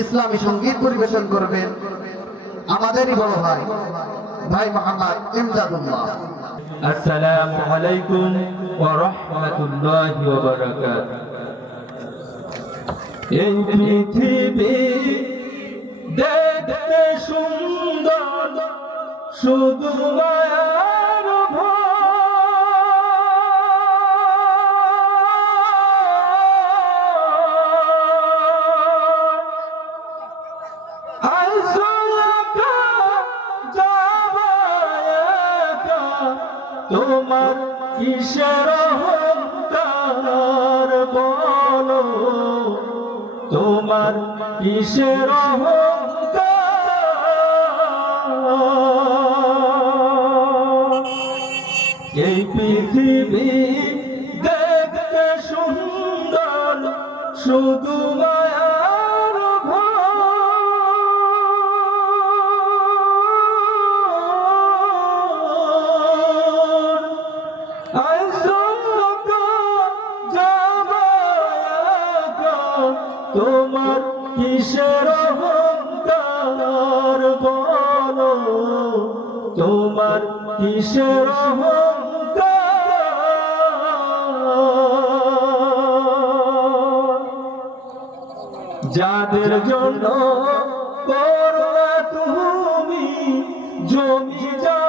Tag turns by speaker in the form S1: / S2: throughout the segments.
S1: ইসলামী সংগীত পরিবেশন করবেন আমাদেরই বড় ভাই ভাই মোহাম্মদ ইমদাদুল্লাহ
S2: আসসালামু আলাইকুম ওয়া রাহমাতুল্লাহি ওয়া বারাকাতুহু। এই পৃথিবী দেখতে সুন্দর, শুধু মায়ার তোমার কিসের অহংকার বলো? তোমার কিসের এই পৃথিবী দেখতে সুন্দর শুধু মায়ার তোমার কিসের অহংকার বলো? তোমার কিসের যাদের জন্য তুমি জমি জমা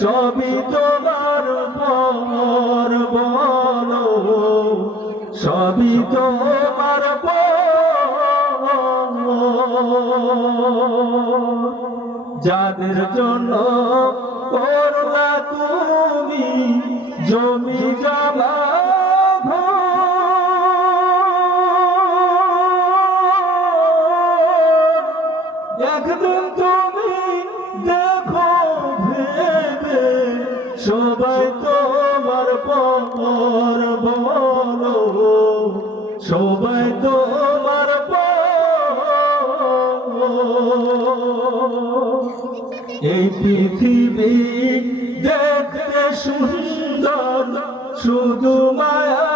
S2: সবই তোমার পর বল। সবই তোমার যাদের জন্য করলা তুমি জমি জমা তোমার পর বলো সবাই তোমার পর। এই পৃথিবী দেখতে সুন্দর শুধু মায়ার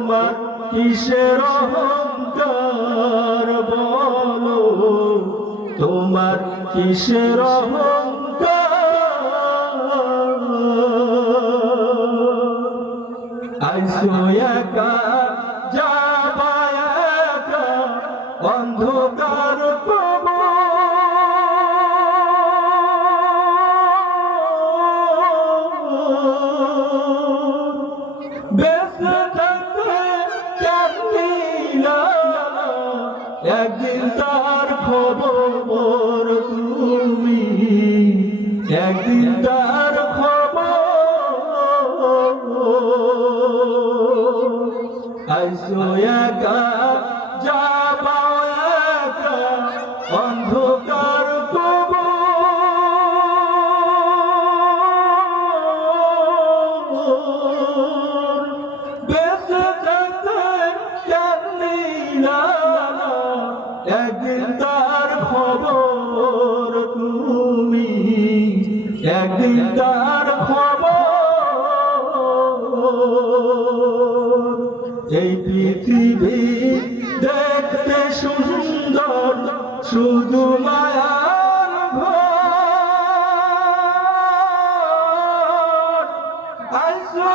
S2: তোমার কিসের অহংকার বলো? তোমার কিসের অহংকার? আইসোয়াকা যাবায়াকা একদিন তার খবর তুমি একদিন তার খবর। আইসো একা যাবাও একা অন্ধকার একদিন তার খবর এই পৃথিবী দেখতে সুন্দর শুধু মায়ার ঘর। আইসো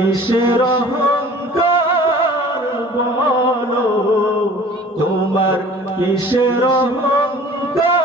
S2: কিসের অহংকার বলো? তোমার কিসের অহংকার?